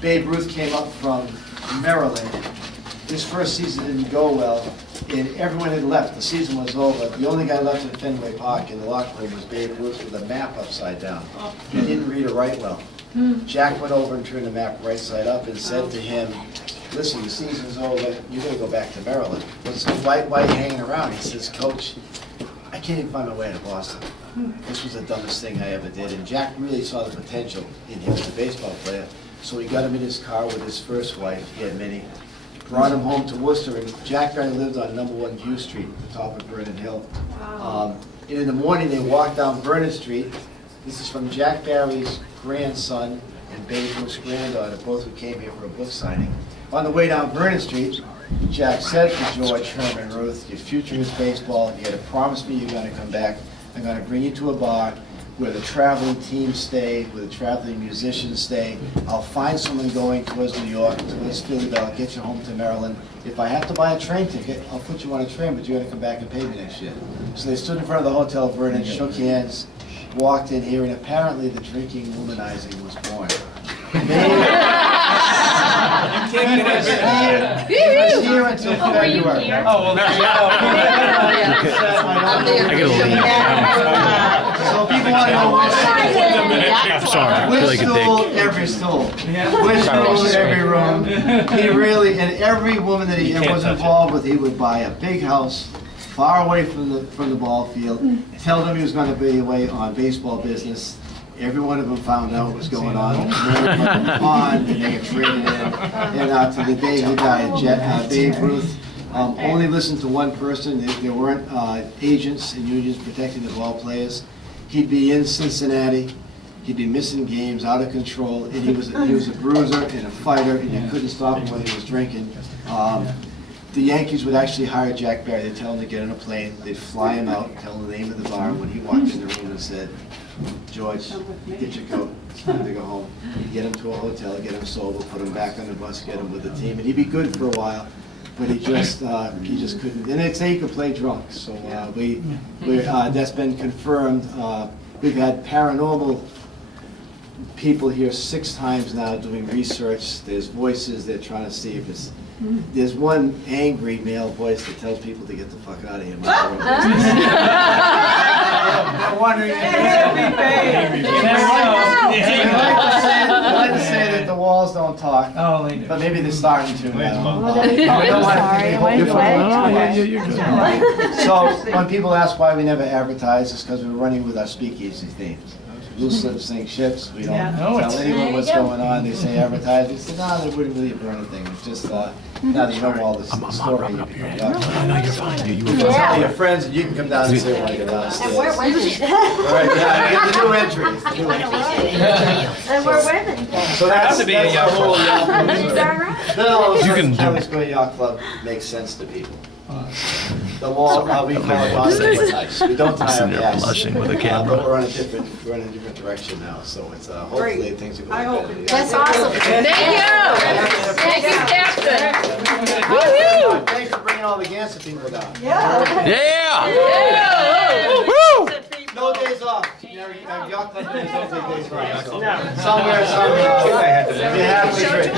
Babe Ruth came up from Maryland. His first season didn't go well, and everyone had left. The season was over. The only guy left in Fenway Park in the locker room was Babe Ruth with a map upside down. He didn't read or write well. Jack went over and turned the map right side up and said to him, listen, the season's over, you gotta go back to Maryland. So why are you hanging around? He says, Coach, I can't even find my way to Boston. This was the dumbest thing I ever did. And Jack really saw the potential in him as a baseball player. So he got him in his car with his first wife, he had many, brought him home to Worcester, and Jack Barry lived on #1 View Street, at the top of Vernon Hill. And in the morning, they walked down Vernon Street. This is from Jack Barry's grandson and Babe Ruth's granddaughter, both who came here for a book signing. On the way down Vernon Street, Jack said to George, Herman, Ruth, your future is baseball. You got to promise me you're going to come back. I'm going to bring you to a bar where the traveling teams stay, where the traveling musicians stay. I'll find someone going towards New York, towards Philly, but I'll get you home to Maryland. If I have to buy a train ticket, I'll put you on a train, but you got to come back and pay me next year. So they stood in front of the Hotel Vernon, shook hands, walked in here, and apparently the drinking womanizing was born. He was here until February. Oh, well, there you go. So people want to know which stool, every stool. Which stool, every room. He really, and every woman that he was involved with, he would buy a big house far away from the ball field, tell them he was going to be away on baseball business. Every one of them found out what was going on, and they got traded in. And to the day he died, Babe Ruth only listened to one person. There weren't agents and unions protecting the ball players. He'd be in Cincinnati. He'd be missing games, out of control, and he was a bruiser and a fighter, and you couldn't stop him when he was drinking. The Yankees would actually hire Jack Barry. They'd tell him to get on a plane. They'd fly him out, tell him the name of the bar. When he walked in the room and said, George, get your coat, it's time to go home. He'd get him to a hotel, get him sober, put him back on the bus, get him with the team, and he'd be good for a while. But he just couldn't. And they'd say he could play drunk. So that's been confirmed. We've had paranormal people here 6 times now doing research. There's voices. They're trying to see if it's. There's one angry male voice that tells people to get the fuck out of here. They're wondering if I like to say that the walls don't talk, but maybe they're starting to now. So when people ask why we never advertise, it's because we're running with our speakeasy themes. Loose lips sink ships. We don't tell anyone what's going on. They say advertise. They say, no, they wouldn't really burn anything. It's just, now that you know all this story. No, you're fine. You were fine. Tell your friends, and you can come down and say when I get downstairs. And we're women. All right, yeah, the new entry. And we're women. So that's the whole yacht club. Is You can do- Kelly Square Yacht Club makes sense to people. The wall, we call it Boston Ties. We don't tie Sitting up there gas. blushing with a But camera. we're in a different direction now, so it's, hopefully things are going better. That's awesome. Thank you. Thank you, Captain. Woo-hoo. Thanks for bringing all the Gansett people down. Yeah! Woo! No days off. Yacht club days don't take days off. So somewhere, you have to drink.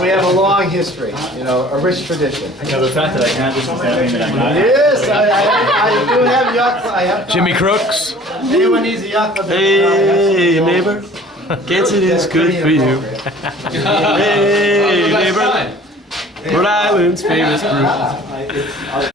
We have a long history, a rich tradition. The fact that I can't just say that I'm not. Yes, I do have yacht club. I have Jimmy Crooks. Anyone needs a yacht club? Hey, neighbor. Gansett is good for you. Hey, neighbor. Rhode Island's famous brew.